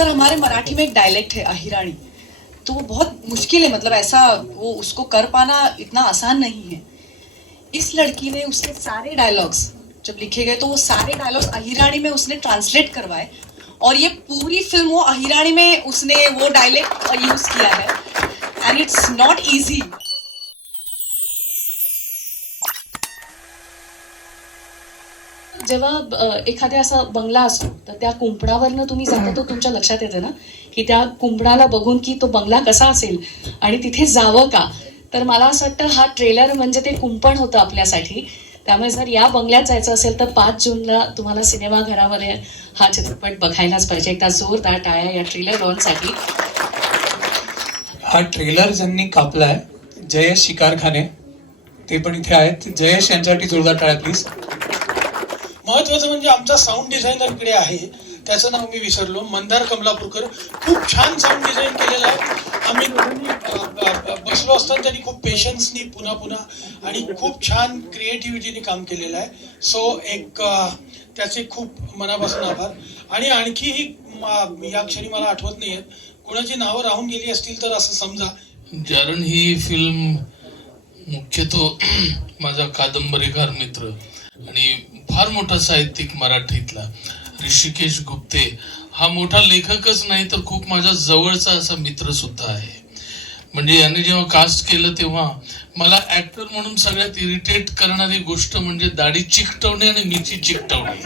Sir, हमारे मराठी में एक डायलेक्ट है, अहिराणी। तो वो बहुत मुश्किल है मतलब ऐसा वो उसको कर पाना इतना आसान नहीं है। इस लड़की ने उसके सारे डायलॉग्स जब लिखे गए तो वो सारे डायलॉग्स अहिराणी में उसने ट्रांसलेट करवाए। और ये पूरी फ़िल्म वो अहिराणी में उसने वो डायलेक्ट यूज़ किया है। एंड इट्स नॉट इजी जेव्हा एखाद्या असा बंगला असतो तर त्या कुंपणावरनं तुम्ही जाता तो तुमच्या लक्षात येतं ना की त्या कुंपणाला बघून की तो बंगला कसा असेल आणि तिथे जावं का? तर मला असं वाटतं हा ट्रेलर म्हणजे ते कुंपण होतं आपल्यासाठी. त्यामुळे जर या बंगल्यात जायचं असेल तर पाच जूनला तुम्हाला सिनेमाघरामध्ये हा चित्रपट बघायलाच पाहिजे. एकदा जोरदार टाळ्या या ट्रेलर लॉनसाठी हा ट्रेलर ज्यांनी कापलाय जयेश शिकारखाने ते पण इथे आहेत. जयेश यांच्यासाठी जोरदार टाळ्या प्लीज महत्वाचं म्हणजे आमचा साऊंड डिझायनर इकडे आहे. त्याचं नाव मी विसरलो. मंदार कमलापूरकर खूप छान साऊंड डिझाईन केलेलं आहे. आम्ही दोघांनी, बसलो असताना त्यांनी खूप पेशन्सनी पुन्हा पुन्हा आणि खूप छान क्रिएटिव्हिटीने काम केलेलं आहे. सो एक त्याचे खूप मनापासून आभार. आणि आणखीही या क्षणी मला आठवत नाही आहेत कोणाची नावं राहून गेली असतील तर असं समजा. कारण ही फिल्म मुख्यतः माझा कादंबरीकार मित्र. आणि फार मोठा साहित्यिक मराठीतला. ऋषिकेश गुप्ते. हा मोठा लेखकच नाही तर खूप माझ्या जवळचा असा मित्र सुद्धा आहे. म्हणजे याने जेव्हा कास्ट केलं तेव्हा मला ऍक्टर म्हणून सगळ्यात इरिटेट करणारी गोष्ट म्हणजे दाढी चिकटवणे आणि मिची चिकटवणे.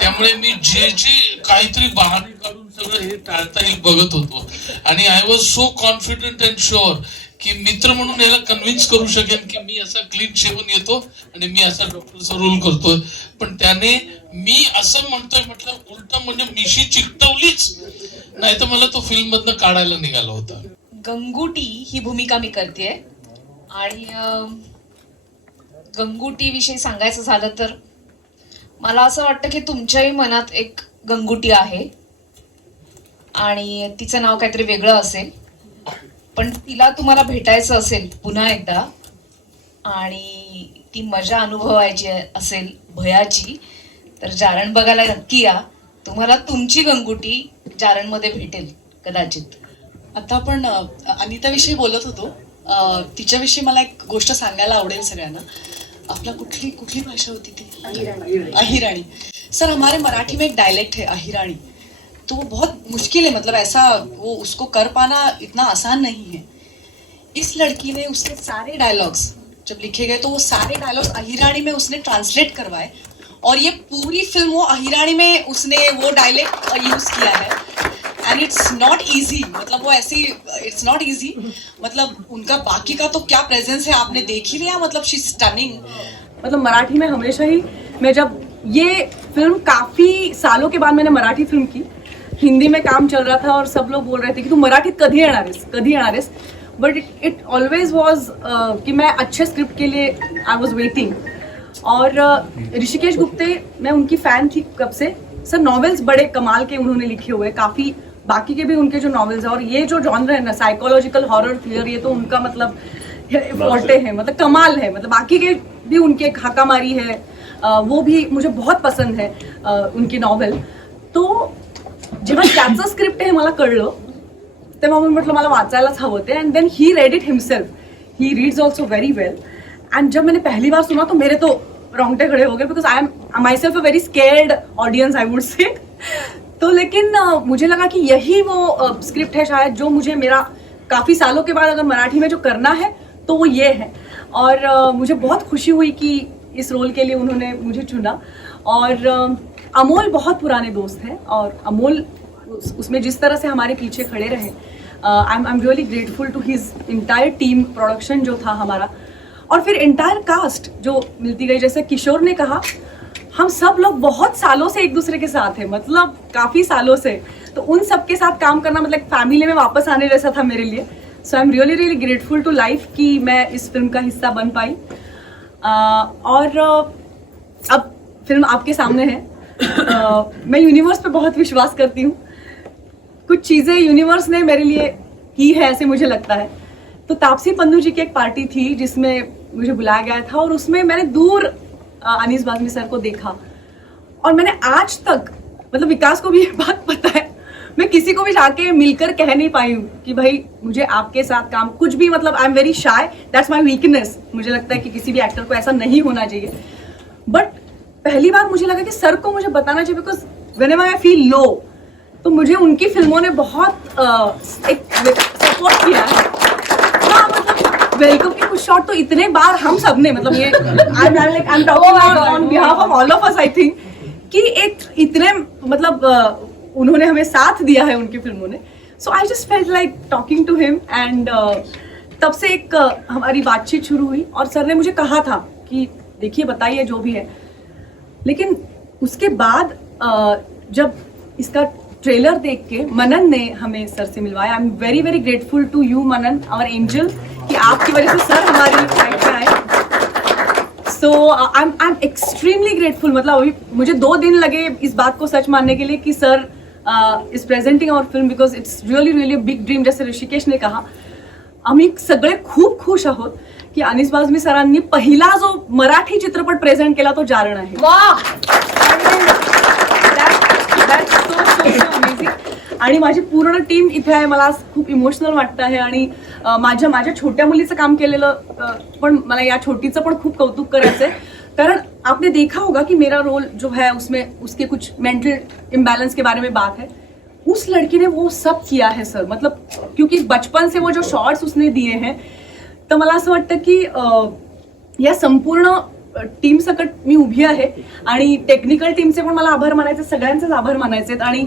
त्यामुळे मी जे जे काहीतरी बहाणे काढून सगळं हे टाळता येईल बघत होतो. आणि I was so confident and sure की मित्र म्हणून याला कन्व्हिन्स करू शकेन की मी असा क्लीन शेवून येतो आणि मी असा डॉक्टरचा रोल करतोय. पण त्याने मी असं म्हणतोय म्हटलं उलट म्हणजे मिशी चिकटवलीच. नाही तर मला तो फिल्म मधनं काढायला निघाला होता. गंगुटी ही भूमिका मी करते. आणि गंगुटी विषयी सांगायचं झालं तर मला असं वाटतं की तुमच्याही मनात एक गंगुटी आहे. आणि तिचं नाव काहीतरी वेगळं असेल. पण तिला तुम्हाला भेटायचं असेल पुन्हा एकदा आणि ती मजा अनुभवायची असेल भयाची तर जारण बघायला नक्की या. तुम्हाला तुमची गंगुटी जारणमध्ये भेटेल कदाचित. आता आपण अनिताविषयी बोलत होतो. तिच्याविषयी मला एक गोष्ट सांगायला आवडेल सगळ्यांना. आपला कुठली कुठली भाषा होती ती? अहिराणी. सर हमारे मराठी में एक डायलेक्ट है अहिराणी. तो वो बहुत मुश्किल है मतलब ऐसा वो उसको कर पाना इतना आसान नहीं है। इस लड़की ने उसके सारे डायलॉग्स जब लिखे गए तो वो सारे डायलॉग्स अहिराणी में उसने ट्रांसलेट करवाए और ये पूरी फ़िल्म वो अहिराणी में उसने वो डायलेक्ट यूज़ किया है। एंड इट्स नॉट इजी मतलब वो ऐसी इट्स नॉट इजी मतलब उनका बाकी का तो क्या प्रेजेंस है, आपने देख ही लिया मतलब शी स्टनिंग मतलब मराठी में हमेशा ही मैं जब ये फ़िल्म काफ़ी सालों के बाद मैंने मराठी फ़िल्म की हिंदी में काम चल रहा था और सब लोग बोल रहे थे कि तू मराठीत कधी येणार आहेस? कधी येणार आहेस? But it it always was कि मैं अच्छे स्क्रिप्ट के लिए आई वॉज़ वेटिंग और uh, ऋषिकेश गुप्ते मैं उनकी फ़ैन थी कब से? सर नॉवेल्स बड़े कमाल के उन्होंने लिखे हुए काफ़ी बाकी के भी उनके जो नॉवेल्स हैं और ये जो जॉनर है ना साइकोलॉजिकल हॉरर थ्रिलर ये तो उनका मतलब फॉर्टे है मतलब कमाल है। मतलब बाकी के भी उनके हाकामारी है वो भी मुझे बहुत पसंद है उनकी नॉवेल तो जेव्हा त्याचं स्क्रिप्ट हे मला कळलं. तेव्हा मी म्हटलं, मला वाचायलाच हवं ते and then he read it himself he reads also very well and जब मैंने पहली बार सुना तो मेरे तो रोंगटे खड़े हो गए because I am myself a very scared audience I would say तो लेकिन मुझे लगा कि यही वो स्क्रिप्ट है शायद, जो मुझे मेरा काफ़ी सालों के बाद अगर मराठी में जो करना है तो वो ये है। और मुझे बहुत खुशी हुई कि इस रोल के लिए उन्होंने मुझे चुना। और अमोल बहुत पुराने दोस्त हैं और अमोल उस- उसमें जिस तरह से हमारे पीछे खड़े रहे I am I am really grateful to his entire team production जो था हमारा। और फिर इंटायर कास्ट जो मिलती गई जैसे किशोर ने कहा हम सब लोग बहुत सालों से एक दूसरे के साथ हैं मतलब काफ़ी सालों से। तो उन सब के साथ काम करना मतलब फैमिली में वापस आने जैसा था मेरे लिए। So I am really really grateful to life कि मैं इस फ़िल्म का हिस्सा बन पाई। अह, और अह, अब फ़िल्म आपके सामने है। मैं यूनिवर्स पे बहुत विश्वास करती हूँ। कुछ चीज़ें यूनिवर्स ने मेरे लिए की है, ऐसे मुझे लगता है। तो तापसी पन्नू जी की एक पार्टी थी, जिसमें मुझे बुलाया गया था और उसमें मैंने दूर अनीस बाजमी सर को देखा। और मैंने आज तक मतलब विकास को भी ये बात पता है, मैं किसी को भी जाके मिलकर कह नहीं पाई हूँ कि भाई, मुझे आपके साथ काम, कुछ भी मतलब I am very shy that's my weakness मुझे लगता है कि किसी भी एक्टर को ऐसा नहीं होना चाहिए। बट पहली बार मुझे लगा कि सर को मुझे बताना चाहिए because when am I feel low तो मुझे उनकी फ़िल्मों ने बहुत एक सपोर्ट किया है। हाँ मतलब वेलकम के कुछ शॉट तो इतने बार हम सबने मतलब ये I am like I am talking on behalf of all of us I think कि एक इतने मतलब उन्होंने हमें साथ दिया है उनकी फ़िल्मों ने। So I just felt like talking to him and तब से एक हमारी बातचीत शुरू हुई और सर ने मुझे कहा था कि देखिए बताइए जो भी है। लेकिन उसके बाद जब इसका ट्रेलर देख के मनन ने हमें सर से मिलवाया I am very very grateful to you Manan our angel कि आपकी वजह से सर हमारी लाइफ में आए। So I am I am extremely grateful मतलब अभी मुझे दो दिन लगे इस बात को सच मानने के लिए कि sir is presenting our film because it's really really big dream जैसे ऋषिकेश ने कहा। आम्ही सगळे खूप खुश आहोत की अनिस बाजमी सरांनी पहिला जो मराठी चित्रपट प्रेझेंट केला तो जारण आहे. आणि माझी पूर्ण टीम इथे आहे मला खूप इमोशनल वाटतं आहे. आणि माझ्या माझ्या छोट्या मुलीचं काम केलेलं पण मला या छोटीचं पण खूप कौतुक करायचं आहे कारण आपने देखा होगा कि मेरा रोल जो है उसमें उसके कुछ मेंटल इम्बैलेंस के बारे में बात है. उस लड़की ने वो सब किया है सर मतलब क्योंकि बचपन से वो जो शॉर्ट्स उसने दिए हैं तर मला असं वाटतं की या संपूर्ण टीम सकट मी उभी आहे आणि टेक्निकल टीमचे पण मला आभार मानायचे सगळ्यांचेच आभार मानायचे आणि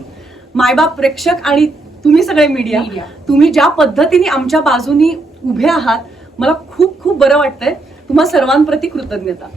मायबाप प्रेक्षक आणि तुम्ही सगळे मीडिया तुम्ही ज्या पद्धतीने आमच्या बाजूनी उभे आहात मला खूप खूप बरं वाटतंय. तुम्हा सर्वांप्रती कृतज्ञता.